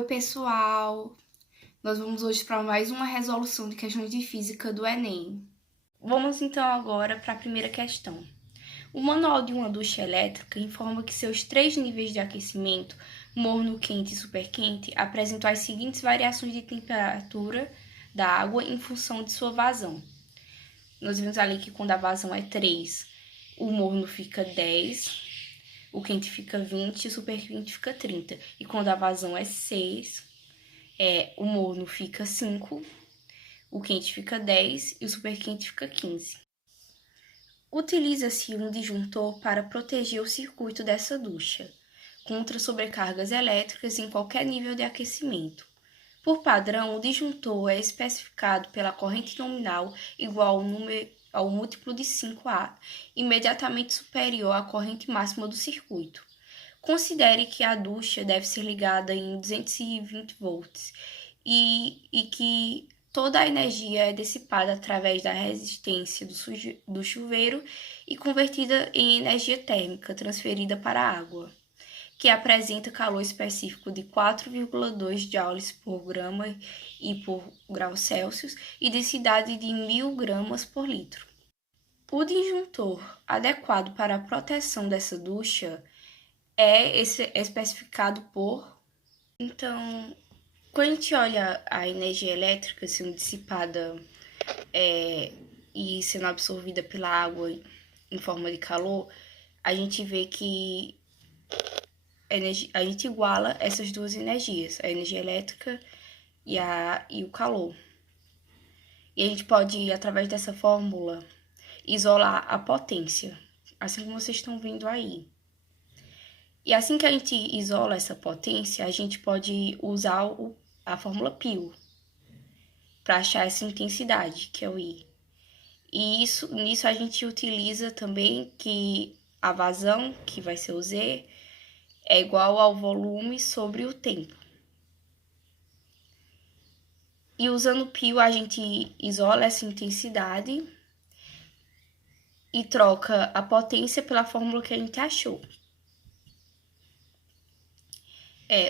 Oi, pessoal! Nós vamos hoje para mais uma resolução de questões de física do Enem. Vamos então agora para a primeira questão. O manual de uma ducha elétrica informa que seus 3 níveis de aquecimento, morno, quente e superquente, apresentam as seguintes variações de temperatura da água em função de sua vazão. Nós vimos ali que quando a vazão é 3, o morno fica 10, o quente fica 20 e o superquente fica 30. E quando a vazão é 6, o morno fica 5, o quente fica 10 e o superquente fica 15. Utiliza-se um disjuntor para proteger o circuito dessa ducha contra sobrecargas elétricas em qualquer nível de aquecimento. Por padrão, o disjuntor é especificado pela corrente nominal igual ao múltiplo de 5A, imediatamente superior à corrente máxima do circuito. Considere que a ducha deve ser ligada em 220 volts e que toda a energia é dissipada através da resistência do chuveiro e convertida em energia térmica transferida para a água, que apresenta calor específico de 4,2 joules por grama e por grau Celsius e densidade de 1000 gramas por litro. O disjuntor adequado para a proteção dessa ducha é especificado por... Então, quando a gente olha a energia elétrica sendo dissipada e sendo absorvida pela água em forma de calor, a gente vê que a gente iguala essas duas energias, a energia elétrica e o calor. E a gente pode, através dessa fórmula, isolar a potência, assim como vocês estão vendo aí. E assim que a gente isola essa potência, a gente pode usar a fórmula π para achar essa intensidade, que é o I. E nisso a gente utiliza também que a vazão, que vai ser o Z, é igual ao volume sobre o tempo. E usando π, a gente isola essa intensidade e troca a potência pela fórmula que a gente achou.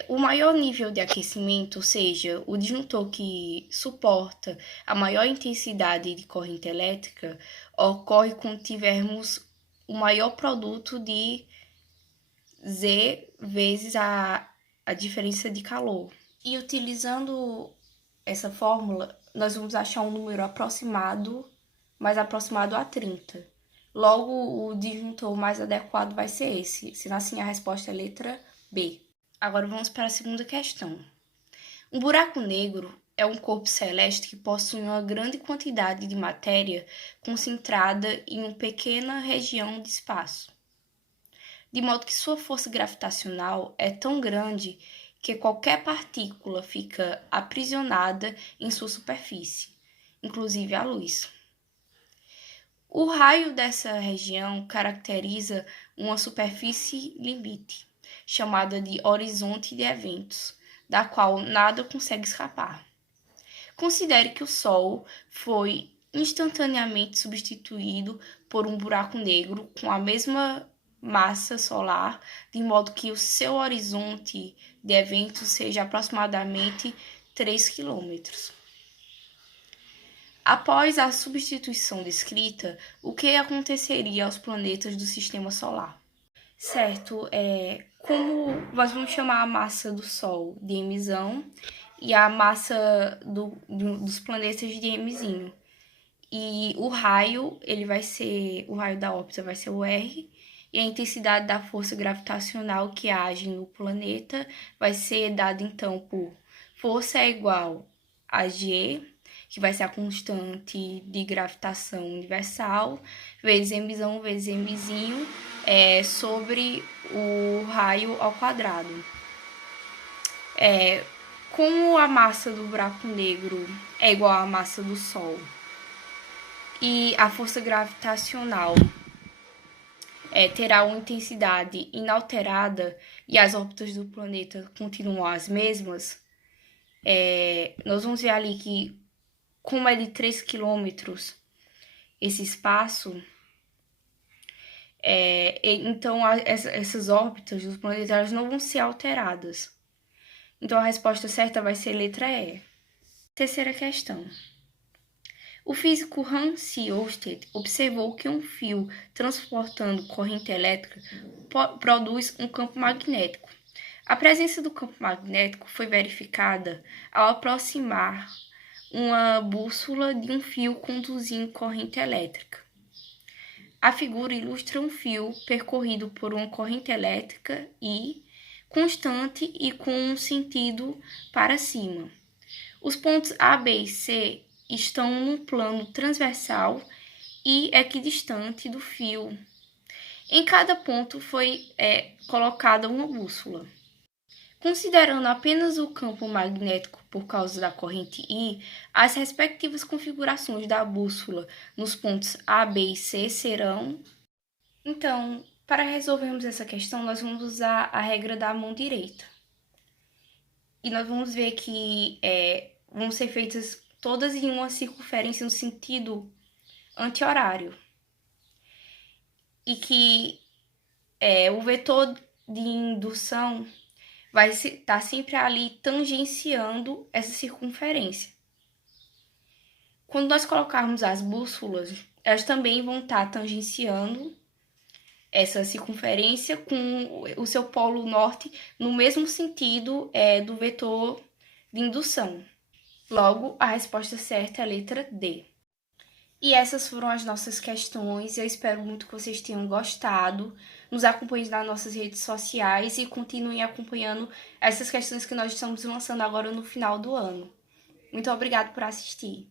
O maior nível de aquecimento, ou seja, o disjuntor que suporta a maior intensidade de corrente elétrica, ocorre quando tivermos o maior produto de Z vezes a diferença de calor. E utilizando essa fórmula, nós vamos achar um número aproximado, mais aproximado a 30. Logo, o disjuntor mais adequado vai ser esse. Sendo assim, a resposta é a letra B. Agora vamos para a segunda questão. Um buraco negro é um corpo celeste que possui uma grande quantidade de matéria concentrada em uma pequena região de espaço, de modo que sua força gravitacional é tão grande que qualquer partícula fica aprisionada em sua superfície, inclusive a luz. O raio dessa região caracteriza uma superfície limite, chamada de horizonte de eventos, da qual nada consegue escapar. Considere que o Sol foi instantaneamente substituído por um buraco negro com a mesma massa solar, de modo que o seu horizonte de eventos seja aproximadamente 3 quilômetros. Após a substituição descrita, o que aconteceria aos planetas do Sistema Solar? Certo, como nós vamos chamar a massa do Sol de Mzão e a massa dos planetas de Mzinho. E o raio, o raio da órbita vai ser o R, e a intensidade da força gravitacional que age no planeta vai ser dada então por força é igual a G, que vai ser a constante de gravitação universal, vezes Mzão vezes Mzinho, sobre o raio ao quadrado. Como a massa do buraco negro é igual à massa do Sol e a força gravitacional terá uma intensidade inalterada e as órbitas do planeta continuam as mesmas, nós vamos ver ali que, como é de 3 quilômetros esse espaço, então essas órbitas dos planetas elas não vão ser alteradas. Então, a resposta certa vai ser letra E. Terceira questão. O físico Hans Ørsted observou que um fio transportando corrente elétrica produz um campo magnético. A presença do campo magnético foi verificada ao aproximar uma bússola de um fio conduzindo corrente elétrica. A figura ilustra um fio percorrido por uma corrente elétrica e constante e com um sentido para cima. Os pontos A, B e C estão num plano transversal e equidistante do fio. Em cada ponto foi colocada uma bússola. Considerando apenas o campo magnético por causa da corrente I, as respectivas configurações da bússola nos pontos A, B e C serão... Então, para resolvermos essa questão, nós vamos usar a regra da mão direita. E nós vamos ver que vão ser feitas todas em uma circunferência no sentido anti-horário. E que o vetor de indução vai estar sempre ali tangenciando essa circunferência. Quando nós colocarmos as bússolas, elas também vão estar tangenciando essa circunferência com o seu polo norte no mesmo sentido do vetor de indução. Logo, a resposta certa é a letra D. E essas foram as nossas questões. Eu espero muito que vocês tenham gostado. Nos acompanhem nas nossas redes sociais e continuem acompanhando essas questões que nós estamos lançando agora no final do ano. Muito obrigada por assistir.